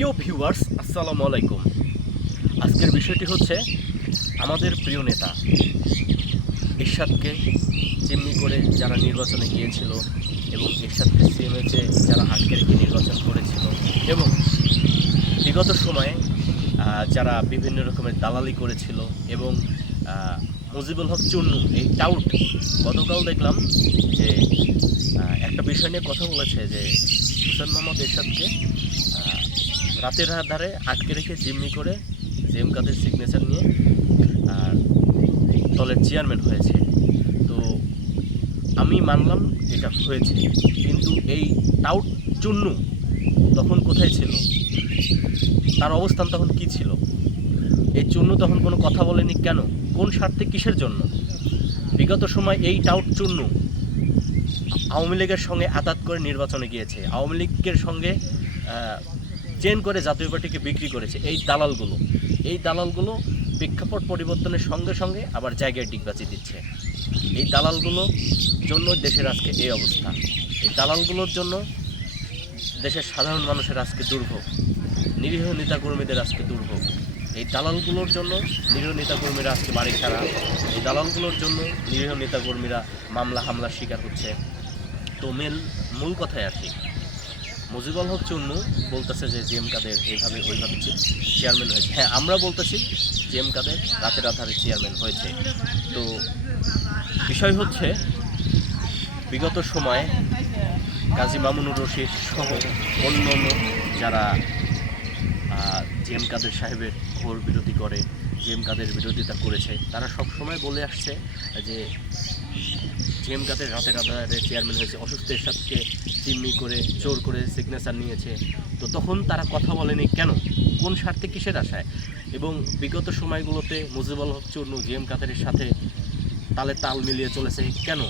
প্রিয় ভিউয়ার্স আসসালামু আলাইকুম। আজকের বিষয়টি হচ্ছে আমাদের প্রিয় নেতা এরশাদকে চিমনি করে যারা নির্বাচনে গিয়েছিল এবং এরশাদকে সিএমএচে যারা আটকে রেখে নির্বাচন করেছিল এবং বিগত সময়ে যারা বিভিন্ন রকমের দালালি করেছিল এবং মুজিবুল হক চুন্নু, এই টাউট গতকাল দেখলাম যে একটা বিষয় নিয়ে কথা বলেছে যে, হুসেন মোহাম্মদ এরশাদকে রাতের ধারে আটকে রেখে জিম্মি করে জেম কাদের সিগনেচার নিয়ে, আর দলের চেয়ারম্যান হয়েছে। তো আমি মানলাম এটা হয়েছে, কিন্তু এই টাউট চুন্নু তখন কোথায় ছিল? তার অবস্থান তখন কি ছিল? এই চুন্নু তখন কোনো কথা বলেনি কেন? কোন স্বার্থে কিসের জন্য? বিগত সময় এই টাউট চুন্নু আওয়ামী লীগের সঙ্গে আতাত করে নির্বাচনে গিয়েছে। আওয়ামী লীগের সঙ্গে চেন করে জাতীয় পার্টিকে বিক্রি করেছে এই দালালগুলো। এই দালালগুলো প্রেক্ষাপট পরিবর্তনের সঙ্গে সঙ্গে আবার জায়গায় ডিগবাজি দিচ্ছে। এই দালালগুলোর জন্য দেশের আজকে এই অবস্থা। এই দালালগুলোর জন্য দেশের সাধারণ মানুষের আজকে দুর্ভোগ। নিরীহ নেতাকর্মীদের আজকে দুর্ভোগ। এই দালালগুলোর জন্য নিরীহ নেতাকর্মীরা আজকে বাড়ি ছাড়া। এই দালালগুলোর জন্য নিরীহ নেতাকর্মীরা মামলা হামলার শিকার হচ্ছে। তো মেন মূল কথায় আসি মুজিবুল হক চুন্নু বলতেছে যে জিএম কাদের এইভাবে ওইভাবে চেয়ারম্যান হয়েছে। হ্যাঁ আমরা বলতেছি জিএম কাদের রাতের আধারে চেয়ারম্যান হয়েছে। তো বিষয় হচ্ছে, বিগত সময়ে কাজী মামুনুর রশিদ সহ অন্য অন্য যারা জিএম কাদের সাহেবের ঘোর বিরোধী করে, জিএম কাদের বিরোধিতা করেছে, তারা সব সময় বলে আসছে যে জিএম কাদের রাতের আধারে চেয়ারম্যান হয়েছে অসুস্থ এরশাদকে জিম্মি করে চোর করে সিগনেচার নিয়েছে। তো তখন তারা কথা বলেনি কেন? কোন স্বার্থে কিসের আশায়? এবং বিগত সময়গুলোতে মুজিবুল হক চূর্ণ জিএম কাদের সাথে তালে তাল মিলিয়ে চলেছে কেন?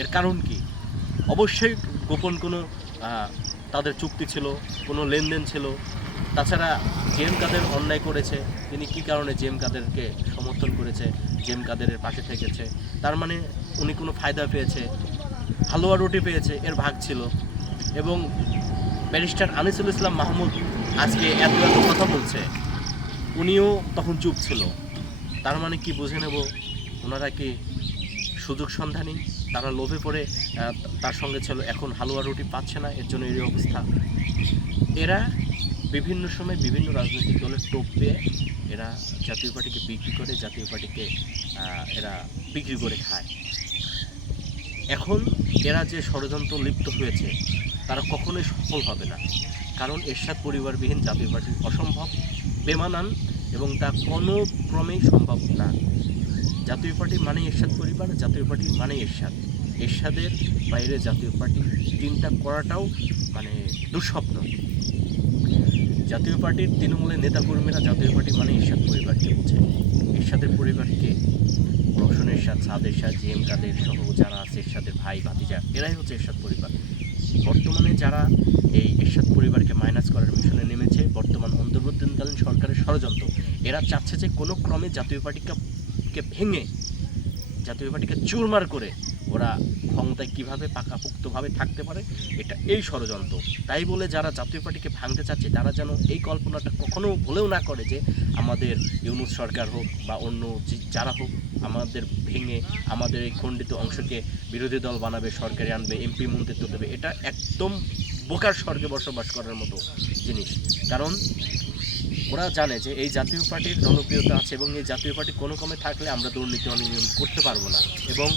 এর কারণ কি? অবশ্যই গোপন কোনো তাদের চুক্তি ছিল, কোনো লেনদেন ছিল তাছাড়া জেম কাদের অন্যায় করেছে, তিনি কি কারণে জেম কাদেরকে সমর্থন করেছে, জেম কাদেরের পাশে থেকেছে, তার মানে উনি কোনো ফায়দা পেয়েছে, হালুয়া রুটি পেয়েছে, এর ভাগ ছিল। এবং ব্যারিস্টার আনিসুল ইসলাম মাহমুদ আজকে এত এত কথা বলছে, উনিও তখন চুপ ছিল। তার মানে কি বুঝে নেব, ওনারা কি সুযোগ সন্ধানী? তারা লোভে পড়ে তার সঙ্গে ছিল, এখন হালুয়া রুটি পাচ্ছে না, এর জন্য এই অবস্থা। এরা বিভিন্ন সময় বিভিন্ন রাজনৈতিক দলের টোপ পেয়ে এরা জাতীয় পার্টিকে বিক্রি করে, জাতীয় পার্টিকে এরা বিক্রি করে খায়। এখন এরা যে ষড়যন্ত্র লিপ্ত হয়েছে, তারা কখনোই সফল হবে না। কারণ এরশাদ পরিবারবিহীন জাতীয় পার্টি অসম্ভব, বেমানান, এবং তা কোনো ক্রমেই সম্ভব না। জাতীয় পার্টি মানে এরশাদ পরিবার, জাতীয় পার্টি মানে এরশাদ। এরশাদের বাইরে জাতীয় পার্টি তিনটা করাটাও মানে দুঃস্বপ্ন। জাতীয় পার্টির তৃণমূলের নেতাকর্মীরা জাতীয় পার্টি মানে এরশাদ পরিবারকে বোঝে। এরশাদের পরিবারকে রোশন এরশাদ, সাদ এরশাদ, জি এম কাদের সহ যারা আছে এরশাদের ভাই, ভাতিজা, এরাই হচ্ছে এরশাদ পরিবার। বর্তমানে যারা এই এরশাদ পরিবারকে মাইনাস করার মিশনে নেমেছে, বর্তমান অন্তর্বর্তীকালীন সরকারের ষড়যন্ত্র, এরা চাচ্ছে যে কোনো ক্রমে জাতীয় পার্টিকে ভেঙে, জাতীয় পার্টিকে চুরমার করে ওরা ক্ষমতায় কীভাবে পাকাপোক্তভাবে থাকতে পারে, এটা এই ষড়যন্ত্র। তাই বলে যারা জাতীয় পার্টিকে ভাঙতে চাচ্ছে, তারা যেন এই কল্পনাটা কখনো ভুলেও না করে যে আমাদের ইউনুস সরকার হোক বা অন্য যারা হোক, আমাদের ভেঙে আমাদের এই খণ্ডিত অংশকে বিরোধী দল বানাবে, সরকারে আনবে এমপি মন্ত্রিত্ব দেবে, এটা একদম বোকার স্বর্গে বসবাস করার মতো জিনিস। কারণ ওরা জানে যে এই জাতীয় পার্টির জনপ্রিয়তা আছে এবং এই জাতীয় পার্টি কোনো কমে থাকলে আমরা দুর্নীতি অনিয়ম করতে পারব না। এবং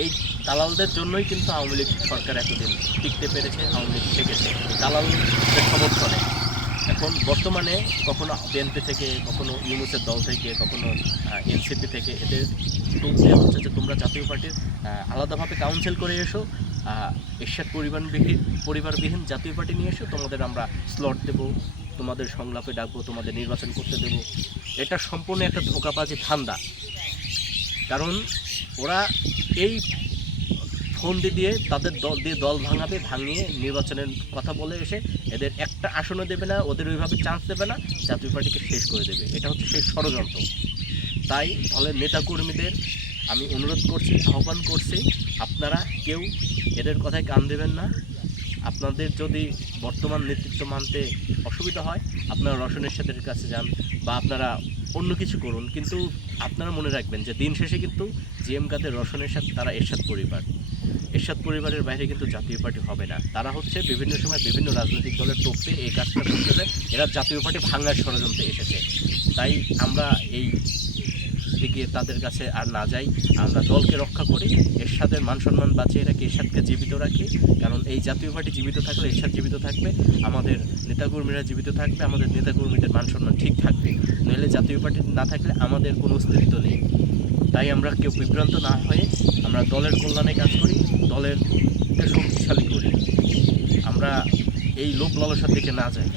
এই দালালদের জন্যই কিন্তু আওয়ামী লীগ সরকার এতদিন টিকতে পেরেছে, আওয়ামী লীগ থেকেছে। দালালদের সমর্থনে। এখন বর্তমানে কখনো বিএনপি থেকে, কখনো ইউনুসের দল থেকে, কখনো এনসিপি থেকে এদের দেওয়া হচ্ছে যে তোমরা জাতীয় পার্টির আলাদাভাবে কাউন্সিল করে এসো এরশাদ পরিবারবিহীন পরিবারবিহীন জাতীয় পার্টি নিয়ে এসো, তোমাদের আমরা স্লট দেবো, তোমাদের সংলাপে ডাকবো, তোমাদের নির্বাচন করতে দেবো। এটা সম্পূর্ণ একটা ধোকাবাজি ধান্দা। কারণ ওরা এই ফন্দি দিয়ে তাদের দল দিয়ে দল ভাঙাবে, ভাঙিয়ে নির্বাচনের কথা বলে এসে এদের একটা আসনও দেবে না, ওদের ওইভাবে চান্স দেবে না, জাতীয় পার্টিকে শেষ করে দেবে। এটা হচ্ছে সেই ষড়যন্ত্র। তাই দলের নেতাকর্মীদের আমি অনুরোধ করছি, আহ্বান করছি, আপনারা কেউ এদের কথায় কান দেবেন না। আপনাদের যদি বর্তমান নেতৃত্ব মানতে অসুবিধা হয়, আপনারা রসনের সাথে কাছে যান বা আপনারা অন্য কিছু করুন, কিন্তু আপনারা মনে রাখবেন যে দিন শেষে কিন্তু জিএম কাদের রসনের সাথে তারা এরশাদ পরিবার। এরশাদ পরিবারের বাইরে কিন্তু জাতীয় পার্টি হবে না। তারা হচ্ছে বিভিন্ন সময় বিভিন্ন রাজনৈতিক দলের টোপে এই কাজটা করতেছে এরা জাতীয় পার্টি ভাঙার ষড়যন্ত্রে এসেছে। তাই আমরা এই দিকে তাদের কাছে আর না যাই, আমরা দলকে রক্ষা করি, এরশাদের মান সম্মান বাঁচিয়ে রাখি, এরশাদকে জীবিত রাখি, কারণ এই জাতীয় পার্টি জীবিত থাকলে এরশাদ জীবিত থাকবে, আমাদের নেতাকর্মীরা জীবিত থাকবে, আমাদের নেতাকর্মীদের মান সম্মান ঠিক থাকবে। নইলে জাতীয় পার্টি না থাকলে আমাদের কোনো অস্তিত্ব নেই। তাই আমরা কেউ বিভ্রান্ত না হয়ে আমরা দলের কল্যাণে কাজ করি, দলের শক্তিশালী করি। এই লোক লালসার দিকে না যায়।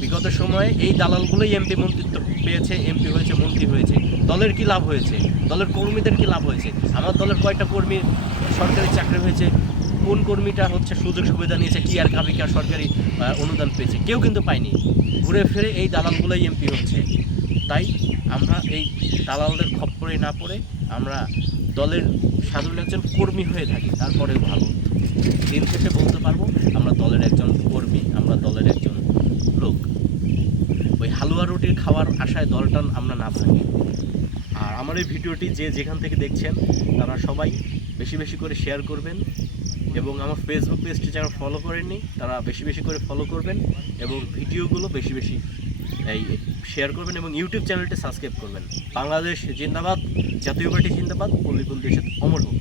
বিগত সময়ে এই দালালগুলোই এমপি মন্ত্রিত্ব পেয়েছে এমপি হয়েছে, মন্ত্রী হয়েছে। দলের কি লাভ হয়েছে? দলের কর্মীদের কি লাভ হয়েছে? আমার দলের কয়টা কর্মী সরকারি চাকরি হয়েছে। কোন কর্মীটা হচ্ছে সুযোগ সুবিধা নিয়েছে, কি আর কাবিকা সরকারি অনুদান পেয়েছে? কেউ কিন্তু পায়নি। ঘুরে ফিরে এই দালালগুলোই এমপি হচ্ছে। তাই আমরা এই দালালদের খপ্পরে না পড়ে আমরা দলের সাধারণ একজন কর্মী হয়ে থাকি, তারপরেও ভালো। দিন শেষে বলতে পারব, আমরা দলের একজন কর্মী, আমরা দলের একজন লোক। ওই হালুয়া রুটির খাওয়ার আশায় দলটা আমরা না ভাঙি। আর আমার এই ভিডিওটি যে যেখান থেকে দেখছেন, তারা সবাই বেশি বেশি করে শেয়ার করবেন এবং আমার ফেসবুক পেজটি যারা ফলো করেননি, তারা বেশি বেশি করে ফলো করবেন এবং ভিডিওগুলো বেশি বেশি এই শেয়ার করবেন এবং ইউটিউব চ্যানেলটি সাবস্ক্রাইব করবেন। বাংলাদেশ জিন্দাবাদ, জাতীয় পার্টি জিন্দাবাদ, পল্লী দেশের অমর হোক।